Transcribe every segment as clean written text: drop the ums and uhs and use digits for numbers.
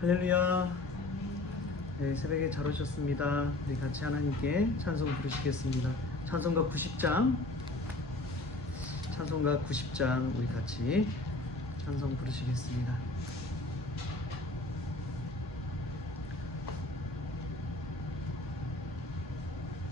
할렐루야. 네, 새벽에 잘 오셨습니다. 우리 같이 하나님께 찬송 부르시겠습니다. 찬송가 90장 우리 같이 찬송 부르시겠습니다.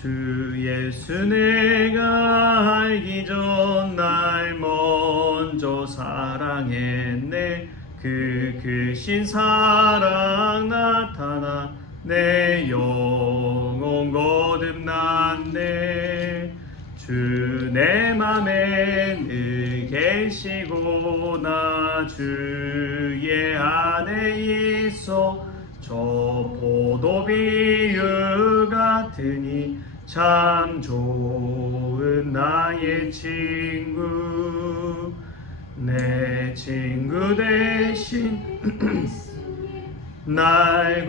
주 예수 내가 알기 전 날 먼저 사랑했네. 그 크신 사랑 나타나 내 영혼 거듭났네. 주 내 맘에 늘 계시고 나 주의 안에 있어. 저 포도 비유 같으니 참 좋은 나의 친구. 내 친구 대신 날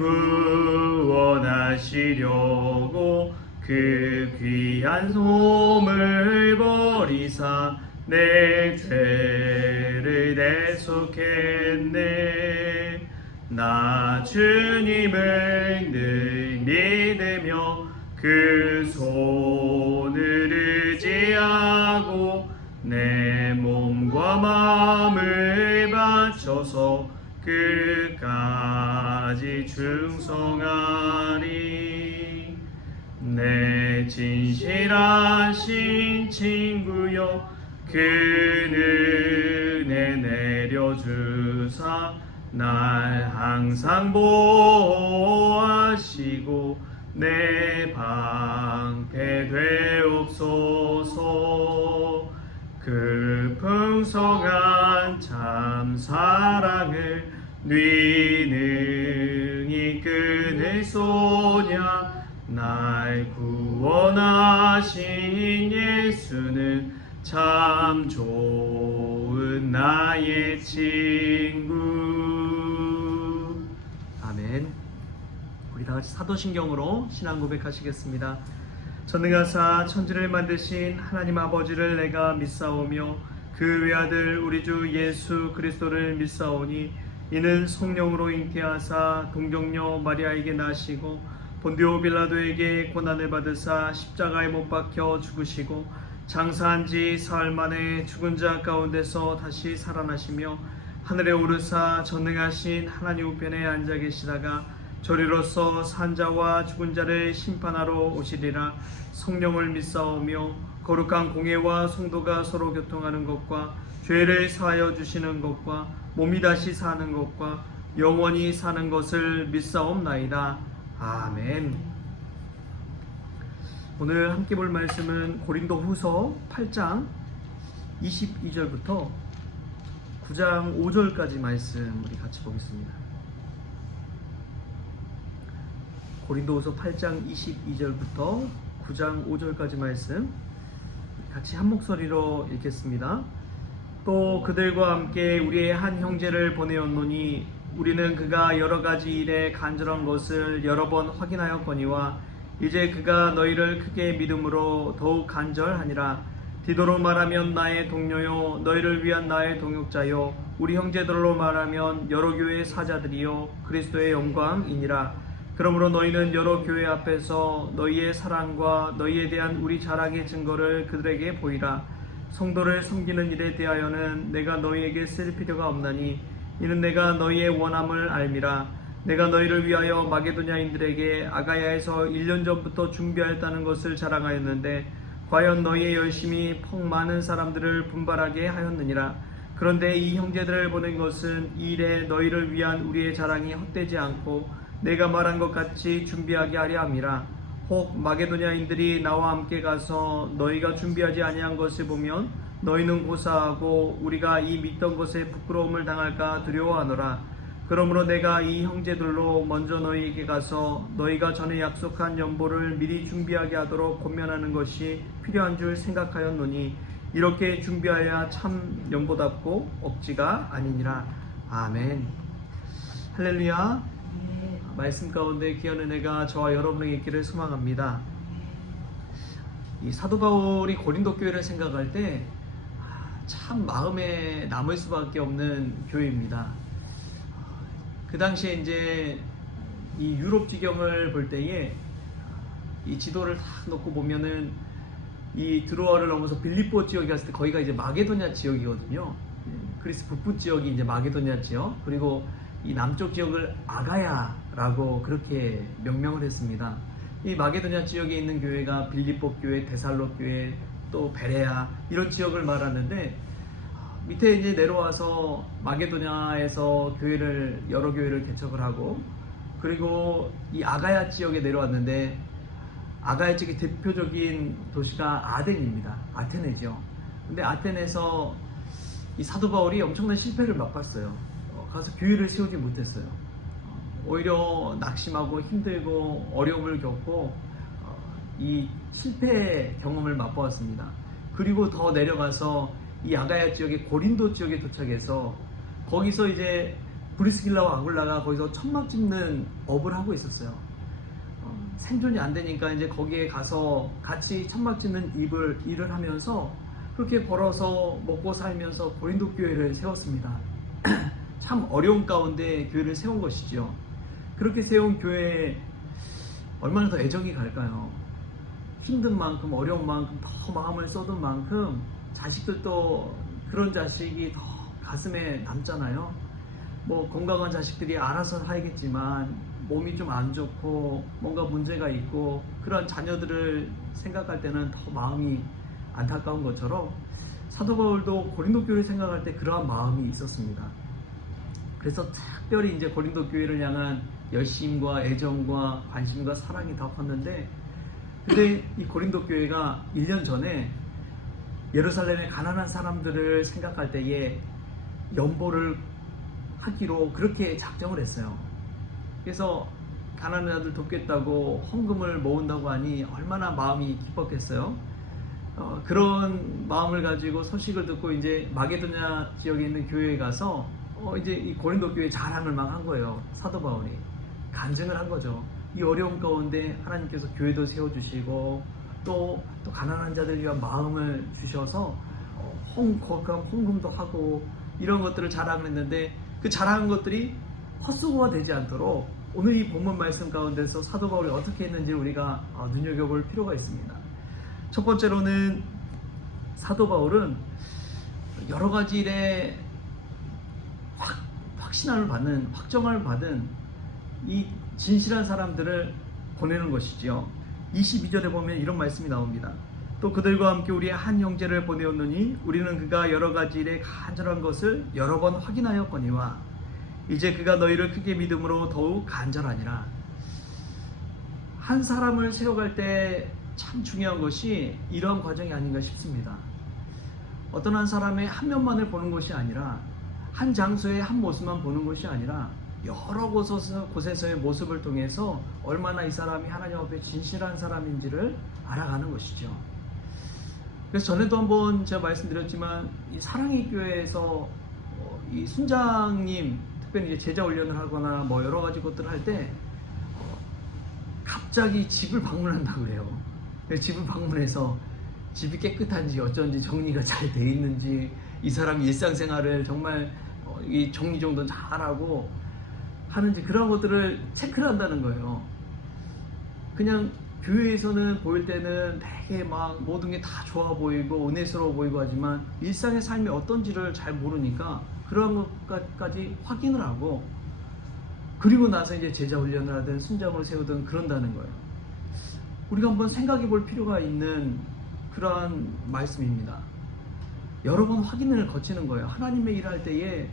구원하시려고 그 귀한 솜을 버리사 내 죄를 대속했네. 나 주님을 늘 믿으며 그 손을 의지하고 내 몸과 마음을 바쳐서 끝까지 충성하리. 내 진실하신 친구여 그 은혜 내려주사 날 항상 보호하시고 내 방패 되옵소서. 그 풍성한 참 사랑을 네 능히 끊을 소냐. 날 구원하신 예수는 참 좋은 나의 친구. 아멘. 우리 다 같이 사도신경으로 신앙 고백하시겠습니다. 전능하사 천지를 만드신 하나님 아버지를 내가 믿사오며 그 외아들 우리 주 예수 그리스도를 믿사오니 이는 성령으로 잉태하사 동정녀 마리아에게 나시고 본디오 빌라도에게 고난을 받으사 십자가에 못 박혀 죽으시고 장사한 지 사흘 만에 죽은 자 가운데서 다시 살아나시며 하늘에 오르사 전능하신 하나님 우편에 앉아 계시다가 저리로서 산자와 죽은 자를 심판하러 오시리라. 성령을 믿사오며 거룩한 공회와 성도가 서로 교통하는 것과 죄를 사하여 주시는 것과 몸이 다시 사는 것과 영원히 사는 것을 믿사옵나이다. 아멘. 오늘 함께 볼 말씀은 고린도 후서 8장 22절부터 9장 5절까지 말씀 우리 같이 보겠습니다. 고린도후서 8장 22절부터 9장 5절까지 말씀 같이 한 목소리로 읽겠습니다. 또 그들과 함께 우리의 한 형제를 보내었노니 우리는 그가 여러 가지 일에 간절한 것을 여러 번 확인하였거니와 이제 그가 너희를 크게 믿음으로 더욱 간절하니라. 디도로 말하면 나의 동료요 너희를 위한 나의 동역자요 우리 형제들로 말하면 여러 교회의 사자들이요 그리스도의 영광이니라. 그러므로 너희는 여러 교회 앞에서 너희의 사랑과 너희에 대한 우리 자랑의 증거를 그들에게 보이라. 성도를 섬기는 일에 대하여는 내가 너희에게 쓸 필요가 없나니 이는 내가 너희의 원함을 알미라. 내가 너희를 위하여 마게도냐인들에게 아가야에서 1년 전부터 준비하였다는 것을 자랑하였는데 과연 너희의 열심이 퍽 많은 사람들을 분발하게 하였느니라. 그런데 이 형제들을 보낸 것은 이 일에 너희를 위한 우리의 자랑이 헛되지 않고 내가 말한 것 같이 준비하게 하려 함이라. 혹 마게도냐인들이 나와 함께 가서 너희가 준비하지 아니한 것을 보면 너희는 고사하고 우리가 이 믿던 것에 부끄러움을 당할까 두려워하노라. 그러므로 내가 이 형제들로 먼저 너희에게 가서 너희가 전에 약속한 연보를 미리 준비하게 하도록 권면하는 것이 필요한 줄 생각하였노니 이렇게 준비하여야 참 연보답고 억지가 아니니라. 아멘. 할렐루야. 말씀 가운데 귀한 은혜가 저와 여러분에게 있기를 소망합니다. 이 사도 바울이 고린도 교회를 생각할 때 참 마음에 남을 수밖에 없는 교회입니다. 그 당시에 이제 이 유럽 지경을 볼 때에 이 지도를 딱 놓고 보면은 이 드로아를 넘어서 빌립보 지역에 갔을 때 거기가 이제 마게도냐 지역이거든요. 그리스 북부 지역이 이제 마게도냐 지역, 그리고 이 남쪽 지역을 아가야라고 그렇게 명명을 했습니다. 이 마게도냐 지역에 있는 교회가 빌립보 교회, 데살로 교회, 또 베레아 이런 지역을 말하는데, 밑에 이제 내려와서 마게도냐에서 여러 교회를 개척을 하고, 그리고 이 아가야 지역에 내려왔는데, 아가야 지역의 대표적인 도시가 아덴입니다. 아테네죠. 근데 아테네에서 이 사도 바울이 엄청난 실패를 맛봤어요. 가서 교회를 세우지 못했어요. 오히려 낙심하고 힘들고 어려움을 겪고 이 실패 경험을 맛보았습니다. 그리고 더 내려가서 이 아가야 지역의 고린도 지역에 도착해서 거기서 이제 브리스길라와 아굴라가 거기서 천막 짓는 업을 하고 있었어요. 생존이 안 되니까 이제 거기에 가서 같이 천막 짓는 일을 하면서 그렇게 벌어서 먹고 살면서 고린도 교회를 세웠습니다. 참 어려운 가운데 교회를 세운 것이죠. 그렇게 세운 교회에 얼마나 더 애정이 갈까요? 힘든 만큼, 어려운 만큼, 더 마음을 쏟은 만큼 자식들도 그런 자식이 더 가슴에 남잖아요. 뭐 건강한 자식들이 알아서 살겠지만 몸이 좀 안 좋고 뭔가 문제가 있고 그런 자녀들을 생각할 때는 더 마음이 안타까운 것처럼 사도 바울도 고린도 교회를 생각할 때 그러한 마음이 있었습니다. 그래서 특별히 이제 고린도 교회를 향한 열심과 애정과 관심과 사랑이 더 컸는데, 근데 이 고린도 교회가 1년 전에 예루살렘의 가난한 사람들을 생각할 때에 연보를 하기로 그렇게 작정을 했어요. 그래서 가난한 자들 돕겠다고 헌금을 모은다고 하니 얼마나 마음이 기뻤겠어요. 그런 마음을 가지고 소식을 듣고 이제 마게도냐 지역에 있는 교회에 가서 이제 이 고린도 교회 자랑을 막 한 거예요. 사도 바울이 간증을 한 거죠. 이 어려운 가운데 하나님께서 교회도 세워주시고 또 가난한 자들 위한 마음을 주셔서 헌금도 하고 이런 것들을 자랑을 했는데, 그 자랑한 것들이 헛수고가 되지 않도록 오늘 이 본문 말씀 가운데서 사도 바울이 어떻게 했는지 우리가 눈여겨볼 필요가 있습니다. 첫 번째로는 사도 바울은 여러 가지 일에 확정을 받은 이 진실한 사람들을 보내는 것이지요. 22절에 보면 이런 말씀이 나옵니다. 또 그들과 함께 우리의 한 형제를 보내었느니 우리는 그가 여러 가지 일에 간절한 것을 여러 번 확인하였거니와 이제 그가 너희를 크게 믿음으로 더욱 간절하니라. 한 사람을 세워갈 때 참 중요한 것이 이러한 과정이 아닌가 싶습니다. 어떤 한 사람의 한 면만을 보는 것이 아니라, 한 장소의 한 모습만 보는 것이 아니라 여러 곳에서의 모습을 통해서 얼마나 이 사람이 하나님 앞에 진실한 사람인지를 알아가는 것이죠. 그래서 전에도 한번 제가 말씀드렸지만 이 사랑의 교회에서 이 순장님 특별히 이제 제자 훈련을 하거나 뭐 여러 가지 것들을 할 때 갑자기 집을 방문한다고 해요. 그래서 집을 방문해서 집이 깨끗한지 어쩐지 정리가 잘 돼 있는지 이 사람 일상생활을 정말 이 정리정돈 잘하고 하는지 그런 것들을 체크를 한다는 거예요. 그냥 교회에서는 보일 때는 되게 막 모든 게 다 좋아 보이고 은혜스러워 보이고 하지만 일상의 삶이 어떤지를 잘 모르니까 그런 것까지 확인을 하고, 그리고 나서 이제 제자 훈련을 하든 순장을 세우든 그런다는 거예요. 우리가 한번 생각해 볼 필요가 있는 그러한 말씀입니다. 여러 번 확인을 거치는 거예요. 하나님의 일을 할 때에.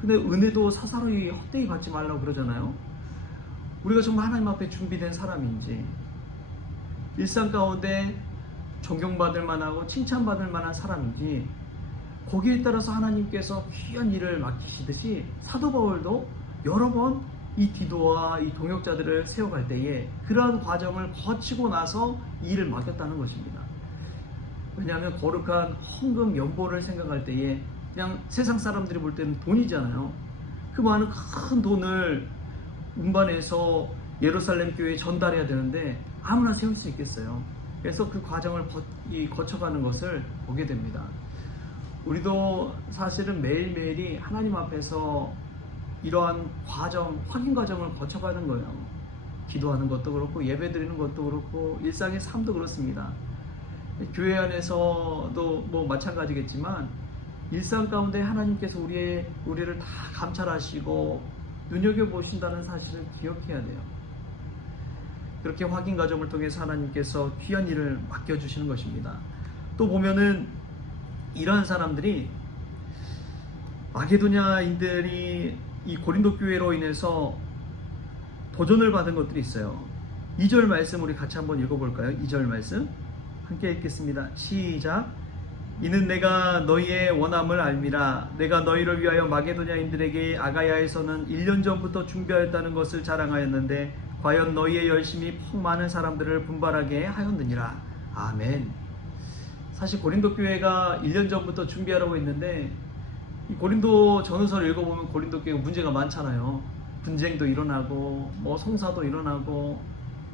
근데 은혜도 사사로이 헛되이 받지 말라고 그러잖아요. 우리가 정말 하나님 앞에 준비된 사람인지, 일상 가운데 존경받을 만하고 칭찬받을 만한 사람인지, 거기에 따라서 하나님께서 귀한 일을 맡기시듯이 사도 바울도 여러 번 이 디도와 이 동역자들을 세워갈 때에 그러한 과정을 거치고 나서 이 일을 맡겼다는 것입니다. 왜냐하면 거룩한 헌금 연보를 생각할 때에 그냥 세상 사람들이 볼 때는 돈이잖아요. 그 많은 큰 돈을 운반해서 예루살렘 교회에 전달해야 되는데 아무나 세울 수 있겠어요. 그래서 그 과정을 거쳐가는 것을 보게 됩니다. 우리도 사실은 매일매일이 하나님 앞에서 이러한 과정, 확인 과정을 거쳐가는 거예요. 기도하는 것도 그렇고 예배 드리는 것도 그렇고 일상의 삶도 그렇습니다. 교회 안에서도 뭐 마찬가지겠지만 일상 가운데 하나님께서 우리를 다 감찰하시고 눈여겨보신다는 사실을 기억해야 돼요. 그렇게 확인 과정을 통해서 하나님께서 귀한 일을 맡겨주시는 것입니다. 또 보면은 이러한 사람들이 마게도냐인들이 이 고린도 교회로 인해서 도전을 받은 것들이 있어요. 2절 말씀 우리 같이 한번 읽어볼까요? 2절 말씀 함께 읽겠습니다. 시작. 이는 내가 너희의 원함을 알미라. 내가 너희를 위하여 마게도냐인들에게 아가야에서는 1년 전부터 준비하였다는 것을 자랑하였는데 과연 너희의 열심이 많은 사람들을 분발하게 하였느니라. 아멘. 사실 고린도 교회가 1년 전부터 준비하라고 했는데 이 고린도 전후서를 읽어보면 고린도 교회가 문제가 많잖아요. 분쟁도 일어나고 뭐 송사도 일어나고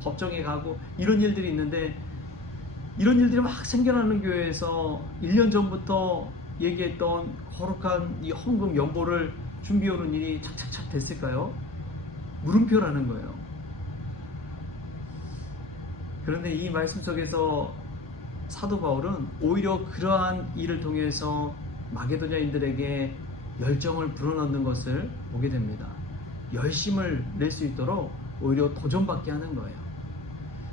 법정에 가고 이런 일들이 있는데 이런 일들이 막 생겨나는 교회에서 1년 전부터 얘기했던 거룩한 이 헌금 연보를 준비해오는 일이 착착착 됐을까요? 물음표라는 거예요. 그런데 이 말씀 속에서 사도 바울은 오히려 그러한 일을 통해서 마게도냐인들에게 열정을 불어넣는 것을 보게 됩니다. 열심을 낼 수 있도록 오히려 도전받게 하는 거예요.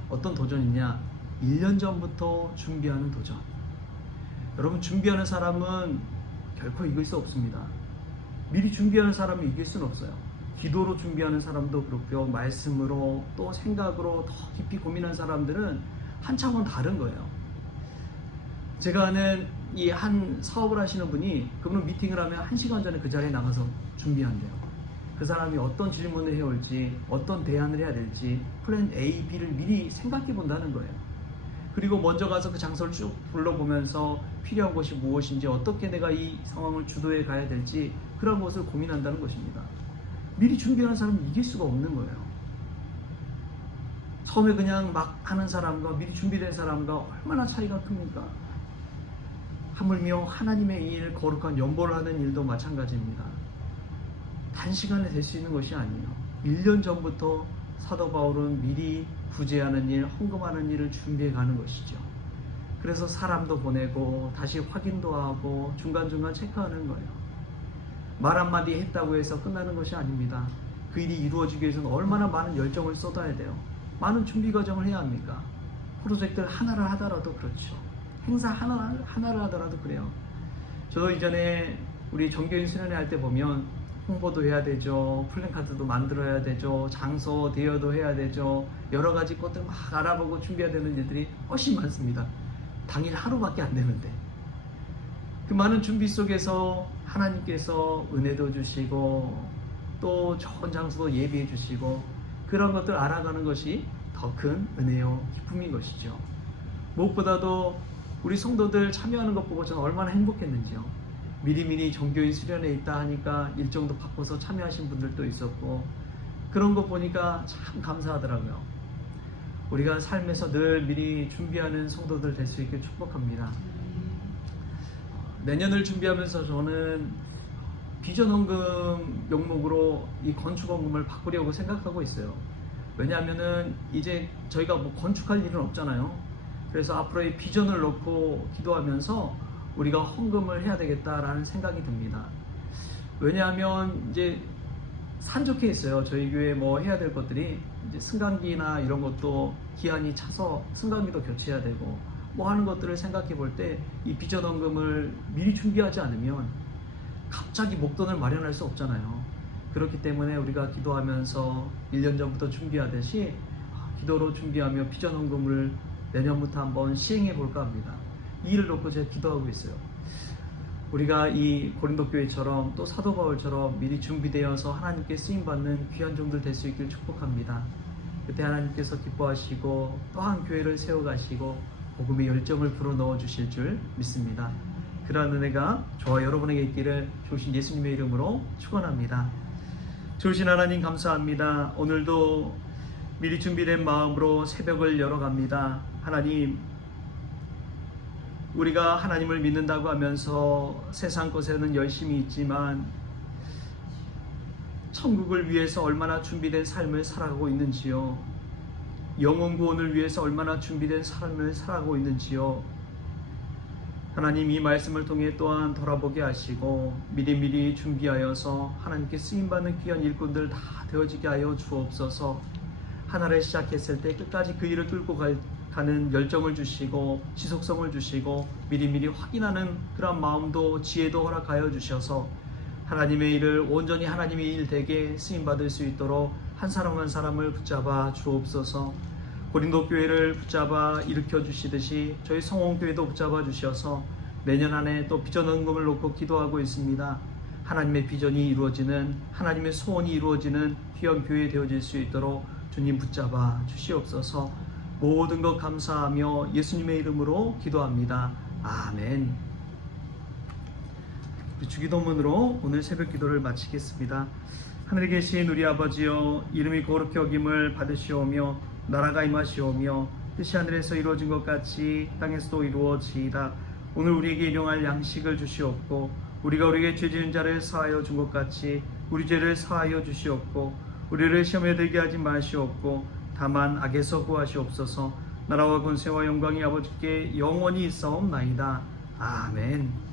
어떤 도전이냐? 1년 전부터 준비하는 도전. 여러분, 준비하는 사람은 결코 이길 수 없습니다. 미리 준비하는 사람은 이길 수는 없어요. 기도로 준비하는 사람도 그렇고요, 말씀으로 또 생각으로 더 깊이 고민한 사람들은 한 차원 다른 거예요. 제가 아는 이 한 사업을 하시는 분이 그분은 미팅을 하면 1시간 전에 그 자리에 나가서 준비한대요. 그 사람이 어떤 질문을 해올지, 어떤 대안을 해야 될지 플랜 A, B를 미리 생각해 본다는 거예요. 그리고 먼저 가서 그 장소를 쭉 둘러보면서 필요한 것이 무엇인지, 어떻게 내가 이 상황을 주도해 가야 될지 그런 것을 고민한다는 것입니다. 미리 준비하는 사람은 이길 수가 없는 거예요. 처음에 그냥 막 하는 사람과 미리 준비된 사람과 얼마나 차이가 큽니까? 하물며 하나님의 일, 거룩한 연보를 하는 일도 마찬가지입니다. 단시간에 될 수 있는 것이 아니에요. 1년 전부터 사도 바울은 미리 구제하는 일, 헌금하는 일을 준비해 가는 것이죠. 그래서 사람도 보내고 다시 확인도 하고 중간중간 체크하는 거예요. 말 한마디 했다고 해서 끝나는 것이 아닙니다. 그 일이 이루어지기 위해서는 얼마나 많은 열정을 쏟아야 돼요. 많은 준비 과정을 해야 합니까? 프로젝트를 하나를 하더라도 그렇죠. 행사 하나를 하더라도 그래요. 저도 이전에 우리 정교인 수련회 할 때 보면 홍보도 해야 되죠. 플랜카드도 만들어야 되죠. 장소 대여도 해야 되죠. 여러 가지 것들 막 알아보고 준비해야 되는 일들이 훨씬 많습니다. 당일 하루밖에 안 되는데. 그 많은 준비 속에서 하나님께서 은혜도 주시고 또 좋은 장소도 예비해 주시고 그런 것들 알아가는 것이 더 큰 은혜요 기쁨인 것이죠. 무엇보다도 우리 성도들 참여하는 것 보고 저는 얼마나 행복했는지요. 미리미리 정교인 수련회 있다 하니까 일정도 바꿔서 참여하신 분들도 있었고 그런 거 보니까 참 감사하더라고요. 우리가 삶에서 늘 미리 준비하는 성도들 될 수 있길 축복합니다. 내년을 준비하면서 저는 비전 헌금 명목으로 이 건축 헌금을 바꾸려고 생각하고 있어요. 왜냐하면은 이제 저희가 뭐 건축할 일은 없잖아요. 그래서 앞으로의 비전을 놓고 기도하면서 우리가 헌금을 해야 되겠다라는 생각이 듭니다. 왜냐하면 이제 산적해 있어요. 저희 교회 뭐 해야 될 것들이 이제 승강기나 이런 것도 기한이 차서 승강기도 교체해야 되고 뭐 하는 것들을 생각해 볼 때 이 비전 헌금을 미리 준비하지 않으면 갑자기 목돈을 마련할 수 없잖아요. 그렇기 때문에 우리가 기도하면서 1년 전부터 준비하듯이 기도로 준비하며 비전 헌금을 내년부터 한번 시행해 볼까 합니다. 이 일을 놓고 제가 기도하고 있어요. 우리가 이 고린도 교회처럼 또 사도 바울처럼 미리 준비되어서 하나님께 쓰임받는 귀한 종들 될 수 있길 축복합니다. 그때 하나님께서 기뻐하시고 또한 교회를 세워가시고 복음의 열정을 불어넣어 주실 줄 믿습니다. 그러한 은혜가 저와 여러분에게 있기를 좋으신 예수님의 이름으로 축원합니다. 좋으신 하나님 감사합니다. 오늘도 미리 준비된 마음으로 새벽을 열어갑니다. 하나님, 우리가 하나님을 믿는다고 하면서 세상 것에는 열심히 있지만 천국을 위해서 얼마나 준비된 삶을 살아가고 있는지요. 영혼 구원을 위해서 얼마나 준비된 삶을 살아가고 있는지요. 하나님 이 말씀을 통해 또한 돌아보게 하시고 미리미리 준비하여서 하나님께 쓰임받는 귀한 일꾼들 다 되어지게 하여 주옵소서. 하나를 시작했을 때 끝까지 그 일을 끌고 가는 열정을 주시고 지속성을 주시고 미리미리 확인하는 그런 마음도 지혜도 허락하여 주셔서 하나님의 일을 온전히 하나님의 일 되게 쓰임받을 수 있도록 한 사람 한 사람을 붙잡아 주옵소서. 고린도 교회를 붙잡아 일으켜 주시듯이 저희 성원교회도 붙잡아 주셔서 내년 안에 또 비전 헌금을 놓고 기도하고 있습니다. 하나님의 비전이 이루어지는, 하나님의 소원이 이루어지는 귀한 교회 되어질 수 있도록 주님 붙잡아 주시옵소서. 모든 것 감사하며 예수님의 이름으로 기도합니다. 아멘. 주기도문으로 오늘 새벽 기도를 마치겠습니다. 하늘에 계신 우리 아버지여, 이름이 거룩히 여김을 받으시오며 나라가 임하시오며 뜻이 하늘에서 이루어진 것 같이 땅에서도 이루어지이다. 오늘 우리에게 일용할 양식을 주시옵고 우리가 우리에게 죄 지은 자를 사하여 준 것 같이 우리 죄를 사하여 주시옵고 우리를 시험에 들게 하지 마시옵고 다만 악에서 구하시옵소서. 나라와 권세와 영광이 아버지께 영원히 있사옵나이다. 아멘.